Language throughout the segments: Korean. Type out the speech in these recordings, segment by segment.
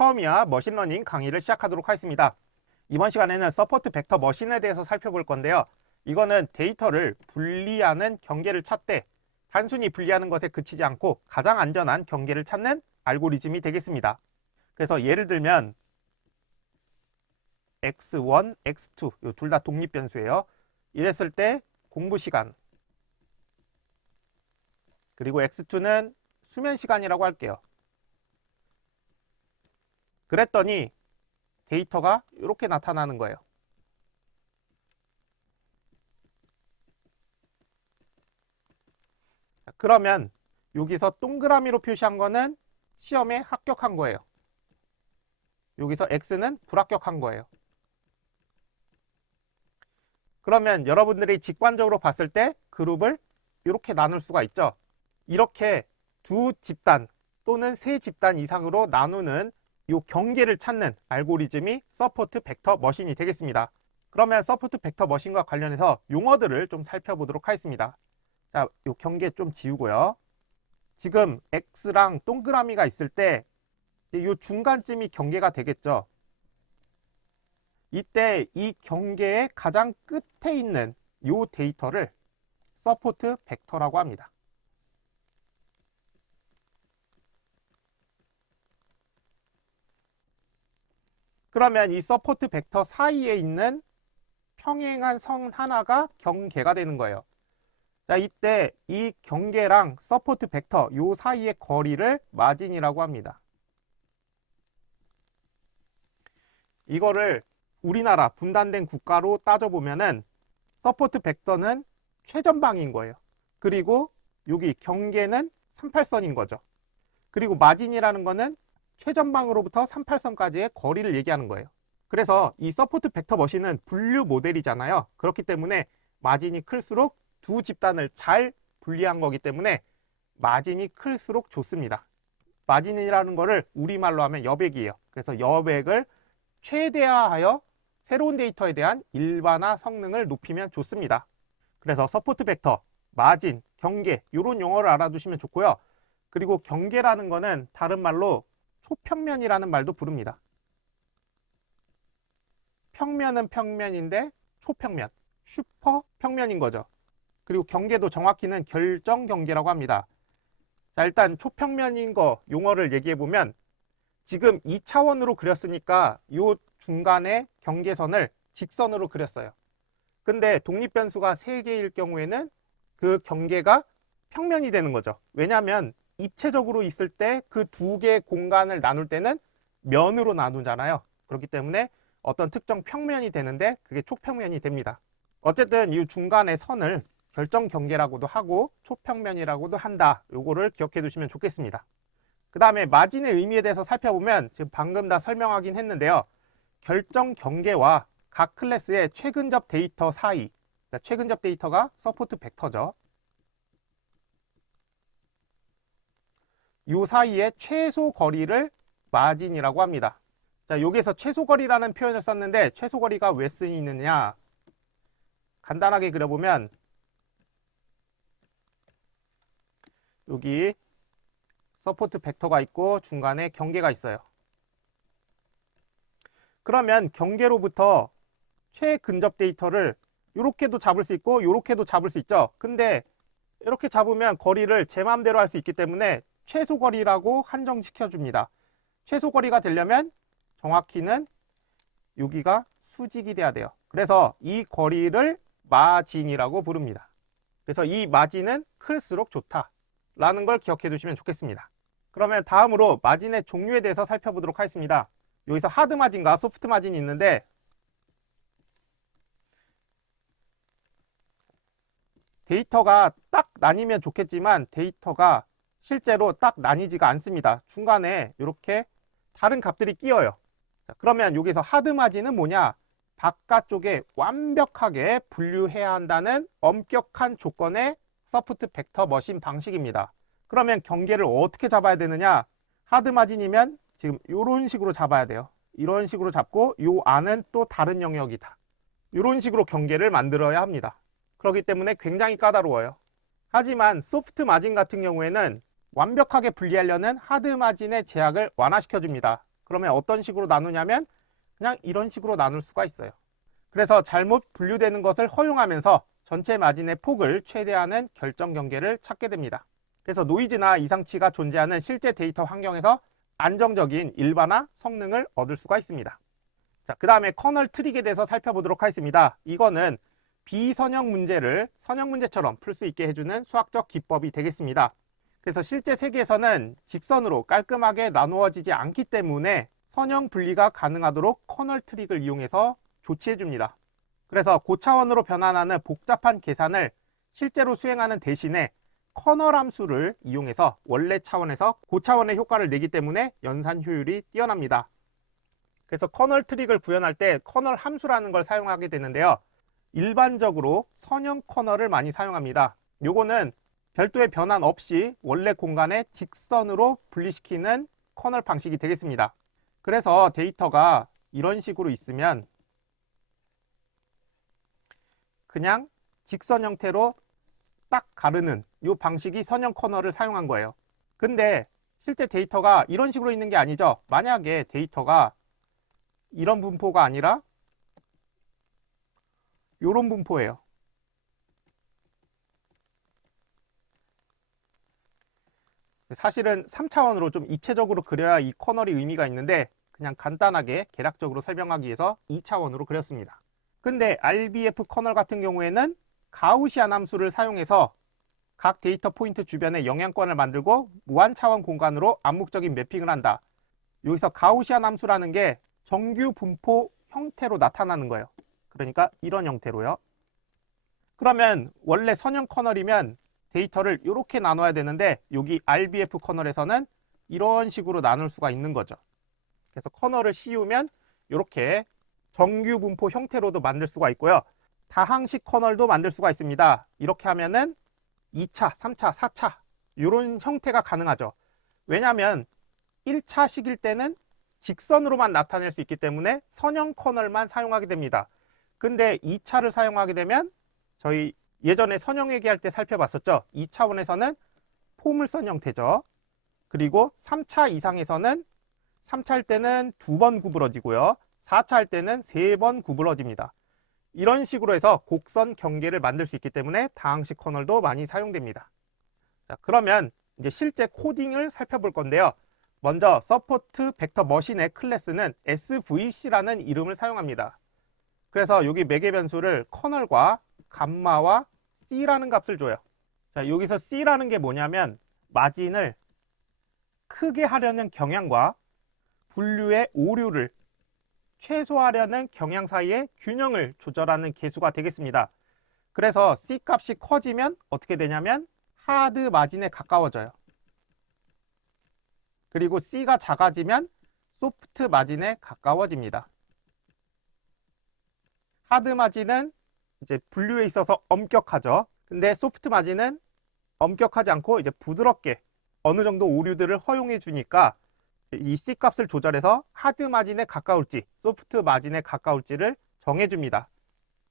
처음이야 머신러닝 강의를 시작하도록 하겠습니다. 이번 시간에는 서포트 벡터 머신에 대해서 살펴볼 건데요. 이거는 데이터를 분리하는 경계를 찾되 단순히 분리하는 것에 그치지 않고 가장 안전한 경계를 찾는 알고리즘이 되겠습니다. 그래서 예를 들면 x1, x2 이 둘 다 독립 변수예요. 이랬을 때 공부 시간 그리고 x2는 수면 시간이라고 할게요. 그랬더니 데이터가 이렇게 나타나는 거예요. 그러면 여기서 동그라미로 표시한 거는 시험에 합격한 거예요. 여기서 X는 불합격한 거예요. 그러면 여러분들이 직관적으로 봤을 때 그룹을 이렇게 나눌 수가 있죠. 이렇게 두 집단 또는 세 집단 이상으로 나누는 이 경계를 찾는 알고리즘이 서포트 벡터 머신이 되겠습니다. 그러면 서포트 벡터 머신과 관련해서 용어들을 좀 살펴보도록 하겠습니다. 자, 이 경계 좀 지우고요. 지금 X랑 동그라미가 있을 때 이 중간쯤이 경계가 되겠죠. 이때 이 경계의 가장 끝에 있는 이 데이터를 서포트 벡터라고 합니다. 그러면 이 서포트 벡터 사이에 있는 평행한 선 하나가 경계가 되는 거예요. 자, 이때 이 경계랑 서포트 벡터 요 사이의 거리를 마진이라고 합니다. 이거를 우리나라 분단된 국가로 따져보면은 서포트 벡터는 최전방인 거예요. 그리고 여기 경계는 38선인 거죠. 그리고 마진이라는 거는 최전방으로부터 38선까지의 거리를 얘기하는 거예요. 그래서 이 서포트 벡터 머신은 분류 모델이잖아요. 그렇기 때문에 마진이 클수록 두 집단을 잘 분리한 거기 때문에 마진이 클수록 좋습니다. 마진이라는 거를 우리말로 하면 여백이에요. 그래서 여백을 최대화하여 새로운 데이터에 대한 일반화 성능을 높이면 좋습니다. 그래서 서포트 벡터, 마진, 경계 이런 용어를 알아두시면 좋고요. 그리고 경계라는 거는 다른 말로 초평면이라는 말도 부릅니다. 평면은 평면인데 초평면, 슈퍼 평면인 거죠. 그리고 경계도 정확히는 결정 경계라고 합니다. 자, 일단 초평면인 거 용어를 얘기해 보면 지금 2차원으로 그렸으니까 이 중간에 경계선을 직선으로 그렸어요. 근데 독립변수가 3개일 경우에는 그 경계가 평면이 되는 거죠. 왜냐하면 입체적으로 있을 때 그 두 개의 공간을 나눌 때는 면으로 나누잖아요. 그렇기 때문에 어떤 특정 평면이 되는데 그게 초평면이 됩니다. 어쨌든 이 중간의 선을 결정 경계라고도 하고 초평면이라고도 한다. 요거를 기억해 두시면 좋겠습니다. 그 다음에 마진의 의미에 대해서 살펴보면 지금 방금 다 설명하긴 했는데요. 결정 경계와 각 클래스의 최근접 데이터 사이, 그러니까 최근접 데이터가 서포트 벡터죠. 이 사이의 최소 거리를 마진이라고 합니다. 자, 여기에서 최소 거리라는 표현을 썼는데 최소 거리가 왜 쓰이느냐? 간단하게 그려보면 여기 서포트 벡터가 있고 중간에 경계가 있어요. 그러면 경계로부터 최근접 데이터를 이렇게도 잡을 수 있고 이렇게도 잡을 수 있죠. 근데 이렇게 잡으면 거리를 제 마음대로 할 수 있기 때문에 최소 거리라고 한정시켜 줍니다. 최소 거리가 되려면 정확히는 여기가 수직이 돼야 돼요. 그래서 이 거리를 마진이라고 부릅니다. 그래서 이 마진은 클수록 좋다라는 걸 기억해 두시면 좋겠습니다. 그러면 다음으로 마진의 종류에 대해서 살펴보도록 하겠습니다. 여기서 하드 마진과 소프트 마진이 있는데 데이터가 딱 나뉘면 좋겠지만 데이터가 실제로 딱 나뉘지가 않습니다. 중간에 이렇게 다른 값들이 끼어요. 자, 그러면 여기서 하드 마진은 뭐냐? 바깥쪽에 완벽하게 분류해야 한다는 엄격한 조건의 서포트 벡터 머신 방식입니다. 그러면 경계를 어떻게 잡아야 되느냐? 하드 마진이면 지금 이런 식으로 잡아야 돼요. 이런 식으로 잡고 이 안은 또 다른 영역이다. 이런 식으로 경계를 만들어야 합니다. 그렇기 때문에 굉장히 까다로워요. 하지만 소프트 마진 같은 경우에는 완벽하게 분리하려는 하드 마진의 제약을 완화시켜 줍니다. 그러면 어떤 식으로 나누냐면 그냥 이런 식으로 나눌 수가 있어요. 그래서 잘못 분류되는 것을 허용하면서 전체 마진의 폭을 최대화하는 결정 경계를 찾게 됩니다. 그래서 노이즈나 이상치가 존재하는 실제 데이터 환경에서 안정적인 일반화 성능을 얻을 수가 있습니다. 자, 그 다음에 커널 트릭에 대해서 살펴보도록 하겠습니다. 이거는 비선형 문제를 선형 문제처럼 풀 수 있게 해주는 수학적 기법이 되겠습니다. 그래서 실제 세계에서는 직선으로 깔끔하게 나누어지지 않기 때문에 선형 분리가 가능하도록 커널 트릭을 이용해서 조치해 줍니다. 그래서 고차원으로 변환하는 복잡한 계산을 실제로 수행하는 대신에 커널 함수를 이용해서 원래 차원에서 고차원의 효과를 내기 때문에 연산 효율이 뛰어납니다. 그래서 커널 트릭을 구현할 때 커널 함수라는 걸 사용하게 되는데요. 일반적으로 선형 커널을 많이 사용합니다. 요거는 별도의 변환 없이 원래 공간에 직선으로 분리시키는 커널 방식이 되겠습니다. 그래서 데이터가 이런 식으로 있으면 그냥 직선 형태로 딱 가르는 이 방식이 선형 커널을 사용한 거예요. 근데 실제 데이터가 이런 식으로 있는 게 아니죠. 만약에 데이터가 이런 분포가 아니라 이런 분포예요. 사실은 3차원으로 좀 입체적으로 그려야 이 커널이 의미가 있는데 그냥 간단하게 개략적으로 설명하기 위해서 2차원으로 그렸습니다. 근데 RBF 커널 같은 경우에는 가우시안 함수를 사용해서 각 데이터 포인트 주변에 영향권을 만들고 무한차원 공간으로 암묵적인 매핑을 한다. 여기서 가우시안 함수라는 게 정규 분포 형태로 나타나는 거예요. 그러니까 이런 형태로요. 그러면 원래 선형 커널이면 데이터를 이렇게 나눠야 되는데 여기 RBF 커널에서는 이런 식으로 나눌 수가 있는 거죠. 그래서 커널을 씌우면 이렇게 정규 분포 형태로도 만들 수가 있고요. 다항식 커널도 만들 수가 있습니다. 이렇게 하면은 2차, 3차, 4차 이런 형태가 가능하죠. 왜냐하면 1차식일 때는 직선으로만 나타낼 수 있기 때문에 선형 커널만 사용하게 됩니다. 근데 2차를 사용하게 되면 저희 예전에 선형 얘기할 때 살펴봤었죠. 2차원에서는 포물선 형태죠. 그리고 3차 이상에서는 3차 할 때는 2번 구부러지고요. 4차 할 때는 3번 구부러집니다. 이런 식으로 해서 곡선 경계를 만들 수 있기 때문에 다항식 커널도 많이 사용됩니다. 자, 그러면 이제 실제 코딩을 살펴볼 건데요. 먼저 서포트 벡터 머신의 클래스는 SVC라는 이름을 사용합니다. 그래서 여기 매개 변수를 커널과 감마와 C라는 값을 줘요. 자, 여기서 C라는 게 뭐냐면 마진을 크게 하려는 경향과 분류의 오류를 최소화하려는 경향 사이의 균형을 조절하는 계수가 되겠습니다. 그래서 C 값이 커지면 어떻게 되냐면 하드 마진에 가까워져요. 그리고 C가 작아지면 소프트 마진에 가까워집니다. 하드 마진은 이제 분류에 있어서 엄격하죠. 근데 소프트 마진은 엄격하지 않고 이제 부드럽게 어느 정도 오류들을 허용해 주니까 이 C 값을 조절해서 하드 마진에 가까울지 소프트 마진에 가까울지를 정해줍니다.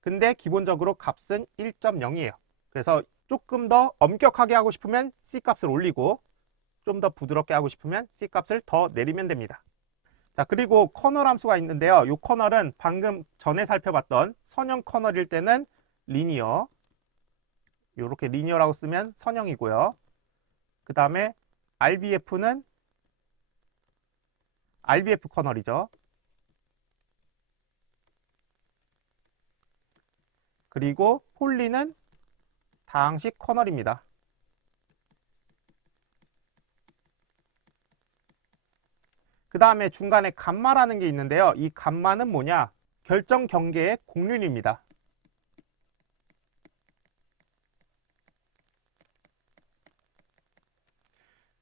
근데 기본적으로 값은 1.0이에요. 그래서 조금 더 엄격하게 하고 싶으면 C 값을 올리고 좀 더 부드럽게 하고 싶으면 C 값을 더 내리면 됩니다. 자, 그리고 커널 함수가 있는데요. 이 커널은 방금 전에 살펴봤던 선형 커널일 때는 리니어, 이렇게 리니어라고 쓰면 선형이고요. 그 다음에 RBF는 RBF 커널이죠. 그리고 폴리는 다항식 커널입니다. 그 다음에 중간에 감마라는 게 있는데요. 이 감마는 뭐냐? 결정 경계의 공륜입니다.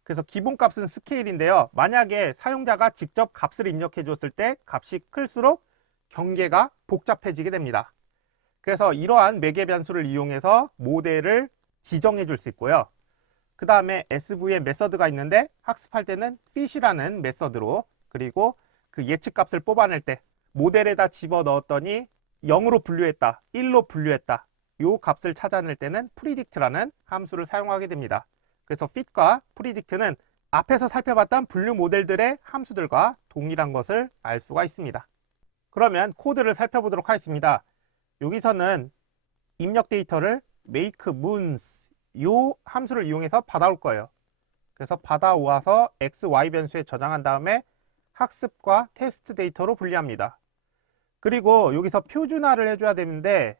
그래서 기본값은 스케일인데요. 만약에 사용자가 직접 값을 입력해 줬을 때 값이 클수록 경계가 복잡해지게 됩니다. 그래서 이러한 매개 변수를 이용해서 모델을 지정해 줄 수 있고요. 그 다음에 SV의 메서드가 있는데 학습할 때는 fit이라는 메서드로, 그리고 그 예측값을 뽑아낼 때 모델에다 집어 넣었더니 0으로 분류했다, 1로 분류했다, 이 값을 찾아낼 때는 predict라는 함수를 사용하게 됩니다. 그래서 fit과 predict는 앞에서 살펴봤던 분류 모델들의 함수들과 동일한 것을 알 수가 있습니다. 그러면 코드를 살펴보도록 하겠습니다. 여기서는 입력 데이터를 make moons 요 함수를 이용해서 받아올 거예요. 그래서 받아와서 x, y 변수에 저장한 다음에 학습과 테스트 데이터로 분리합니다. 그리고 여기서 표준화를 해줘야 되는데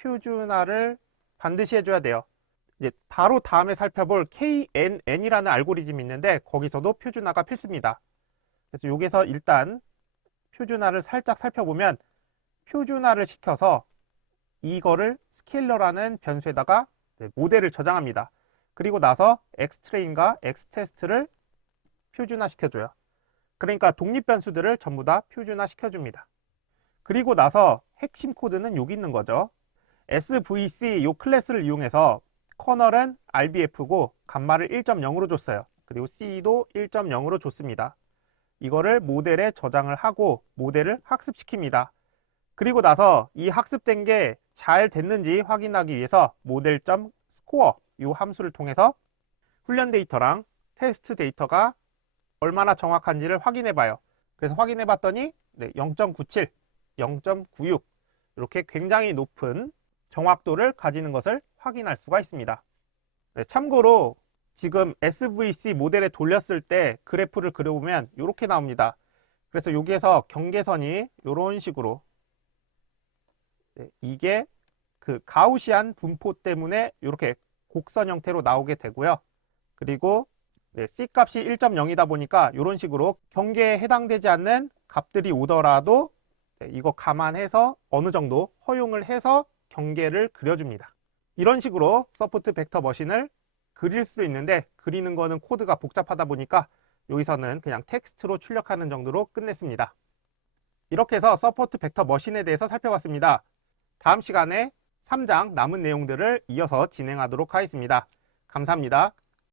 표준화를 반드시 해줘야 돼요. 이제 바로 다음에 살펴볼 KNN이라는 알고리즘이 있는데 거기서도 표준화가 필수입니다. 그래서 여기서 일단 표준화를 살짝 살펴보면 표준화를 시켜서 이거를 스케일러라는 변수에다가 모델을 저장합니다. 그리고 나서 xtrain과 xtest를 표준화 시켜줘요. 그러니까 독립 변수들을 전부 다 표준화 시켜줍니다. 그리고 나서 핵심 코드는 여기 있는 거죠. svc 요 클래스를 이용해서 커널은 rbf고 감마를 1.0으로 줬어요. 그리고 c도 1.0으로 줬습니다. 이거를 모델에 저장을 하고 모델을 학습시킵니다. 그리고 나서 이 학습된 게 잘 됐는지 확인하기 위해서 모델.score 이 함수를 통해서 훈련 데이터랑 테스트 데이터가 얼마나 정확한지를 확인해 봐요. 그래서 확인해 봤더니 0.97, 0.96 이렇게 굉장히 높은 정확도를 가지는 것을 확인할 수가 있습니다. 참고로 지금 SVC 모델에 돌렸을 때 그래프를 그려보면 이렇게 나옵니다. 그래서 여기에서 경계선이 이런 식으로 이게 그 가우시안 분포 때문에 이렇게 곡선 형태로 나오게 되고요. 그리고 C 값이 1.0이다 보니까 이런 식으로 경계에 해당되지 않는 값들이 오더라도 이거 감안해서 어느 정도 허용을 해서 경계를 그려줍니다. 이런 식으로 서포트 벡터 머신을 그릴 수 있는데 그리는 거는 코드가 복잡하다 보니까 여기서는 그냥 텍스트로 출력하는 정도로 끝냈습니다. 이렇게 해서 서포트 벡터 머신에 대해서 살펴봤습니다. 다음 시간에 3장 남은 내용들을 이어서 진행하도록 하겠습니다. 감사합니다.